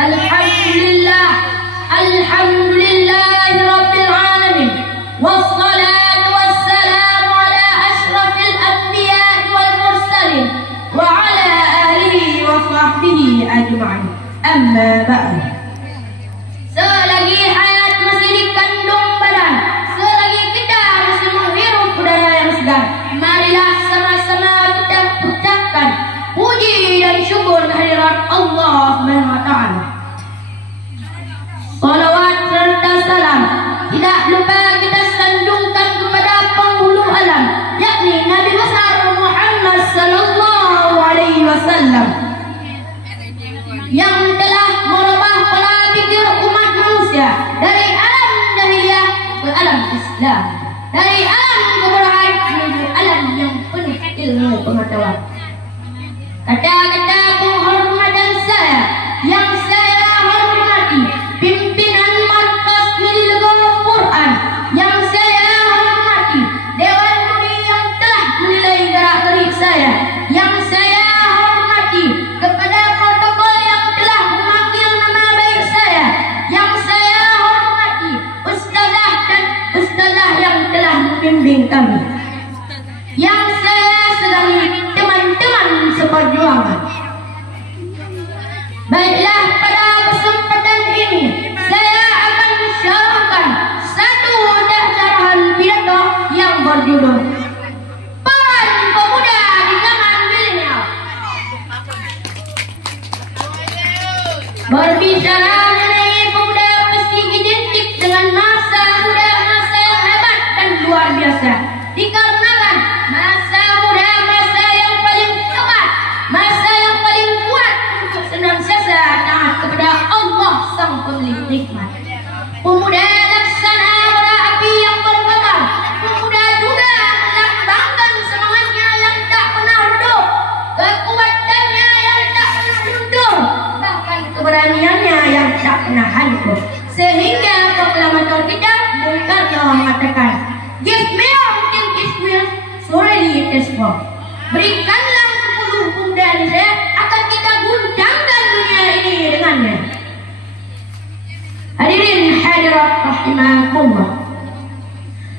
Alhamdulillah, alhamdulillahirabbil alamin. Wassalatu wassalamu ala asyrafil anbiya'i wal mursalin wa ala alihi wa sahbihi ajma'in. Amma ba'du. Selagi hayat masih dikandung badan, selagi kita masih menghirup udara yang segar, marilah sama-sama kita ucapkan puji dan syukur kehadirat Allah Subhanahu wa taala. Salawat serta salam tidak lupa kita sanjungkan kepada penghulu alam, yakni Nabi besar Muhammad sallallahu alaihi wasallam, yang telah merubah pola pikir umat manusia dari alam jahiliyah ke alam Islam, dari alam kebodohan menuju alam yang penuh ilmu pengetahuan. Kata-kata penghormatan saya yang saya hormati pimpinan Markas Milgul Quran, yang saya hormati Dewan Juri yang telah menilai gerak-gerik saya, yang saya hormati kepada protokol yang telah memanggil nama baik saya, yang saya hormati ustazah dan ustazah yang telah membimbing kami, yang saya segenap teman-teman seperjuangan. Baiklah, pada kesempatan ini saya akan mensyarahkan satu carahan pidato yang berjudul Peran Pemuda di Zaman Milenial. Berbicara mengenai pemuda pasti identik dengan masa muda, masa yang hebat dan luar biasa, dikarenakan masa muda masa yang paling tepat, masa yang paling kuat untuk senantiasa taat kepada Allah Sang Pemilik Nikmat. Pemuda laksana bara api yang berkobar, pemuda juga melambangkan semangatnya yang tak pernah redup, kekuatannya yang tak pernah luntur, bahkan keberaniannya yang tak pernah hancur. Sehingga proklamator kita Bung Karno mengatakan, "Give me until it will surely it is for." Berikanlah 10 pemuda ini saya, akan kita guncangkan dunia ini dengannya. Hadirin hadirat rahimakumullah.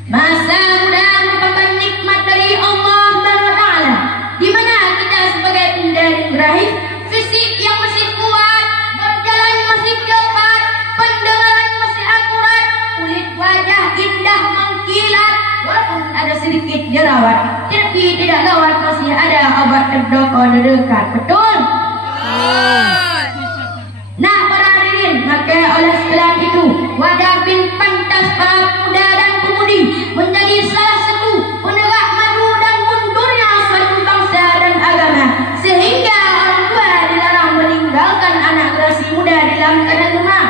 Masa muda merupakan nikmat dari Allah Subhanahu wa taala, di mana kita sebagai pemuda diberi fisik yang masih kuat, berjalan masih cepat, pendengaran masih akurat, kulit wajah indah mengkilat, walaupun ada sedikit jerawat, tapi tidak gawat, masih ada obat terdoko dekat. Betul? Nah, para hadirin, maka oleh sebab itu wadah bin pantas para pemuda dan pemudi menjadi salah satu penegak maju dan mundurnya suatu bangsa dan agama, sehingga orang tua dilarang meninggalkan anak generasi muda dalam keadaan lemah,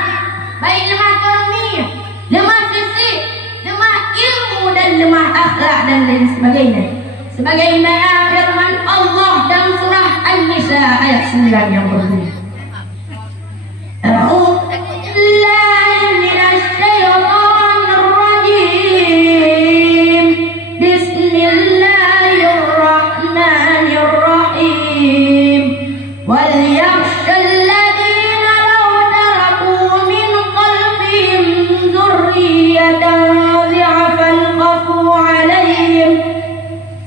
baik lemah ekonomi, lemah fisik, lemah ilmu dan lemah akhlak dan lain sebagainya. Sebagaimana firman Allah dalam surah An-Nisa ayat 9 yang berbunyi, A'udzu billahi minasy syaithanir rajim. Bismillahirrahmanirrahim. Wal yakhshal ladzina law taraku min qalbihim dzurriyyatan dhi'afan khafu 'alaihim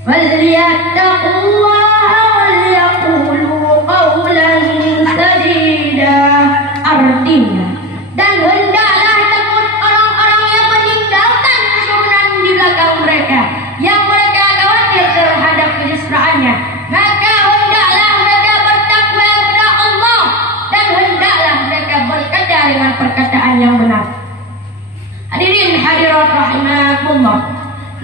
falyattaqullaha wal yaqulu qawlan sadida. Artinya, dan hendaklah takut orang-orang yang meninggalkan keturunan di belakang mereka, yang mereka khawatir terhadap kesesaannya. Maka hendaklah mereka bertakwa kepada Allah, dan hendaklah mereka berkata dengan perkataan yang benar. Hadirin hadirat rahimakumullah.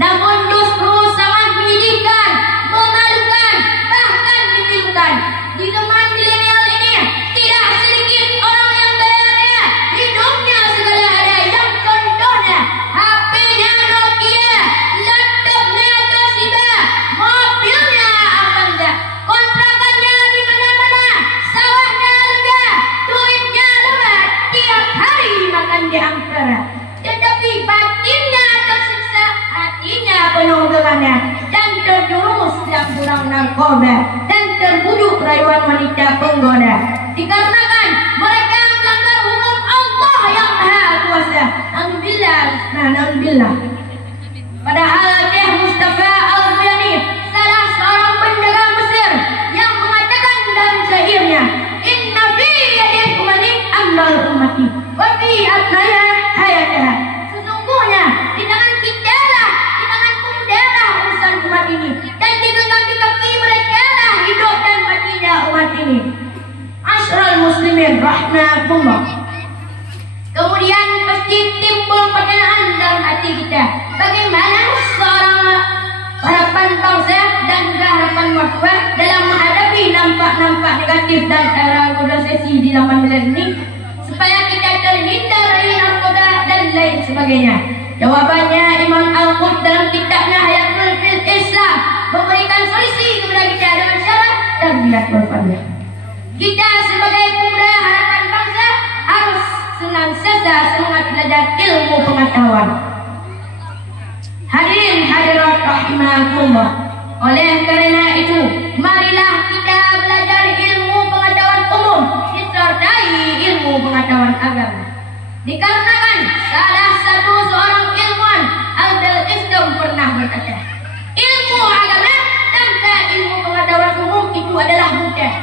Namun justru sangat menyedihkan, memalukan, bahkan memilukan, di zaman milenial ini tidak sedikit orang yang gaya-gaya, hidupnya segala ada, yang contohnya HP-nya Nokia, laptopnya Toshiba, mobilnya Avanza, kontrakannya di mana-mana, sawahnya lega, duitnya lebat, tiap hari makan di Ampera, tetapi batinnya tersiksa, hatinya penuh gegana, dan terjerumus dalam jurang narkoba, dan terbujuk rayuan wanita penggoda, dikarenakan mereka billah. Padahal Syekh Mustafa Al-Ghani, salah seorang penjaga Mesir, yang mengatakan dalam syairnya, inna fi yadil umati amnal ummati wa fi atnaya hayatah. Sesungguhnya di tangan kita lah, di tangan pemuda lah urusan umat ini, dan di kaki mereka lah hidup dan matinya umat ini. Asyrul muslimin rahmatullah. Kemudian pasti timbul pertanyaan dalam hati kita, bagaimana seorang harapan bangsa dan juga harapan mertua dalam menghadapi nampak-nampak negatif dan era globalisasi di zaman modern ini, supaya kita terhindar dari narkoba dan lain sebagainya. Jawabannya Imam Al-Qurtubi dalam kitabnya Hayatul Islam memberikan solusi kepada kita dengan syarat tarbiyatul fardiyah. Kita sebagai pemuda harapan bangsa harus senantiasa semangat belajar ilmu pengetahuan. Hadirin hadirat rahimakumullah. Oleh karena itu, marilah kita belajar ilmu pengetahuan umum disertai ilmu pengetahuan agama. Dikarenakan salah satu seorang ilmuwan Al-Islam pernah berkata, ilmu agama tanpa ilmu pengetahuan umum itu adalah mudah.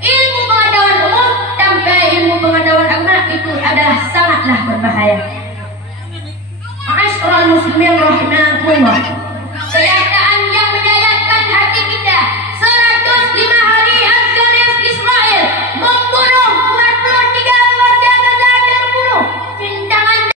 Ilmu pengetahuan umum tanpa ilmu pengetahuan agama itu adalah sangatlah berbahaya. Ma'asyiral muslimin rahimakumullah.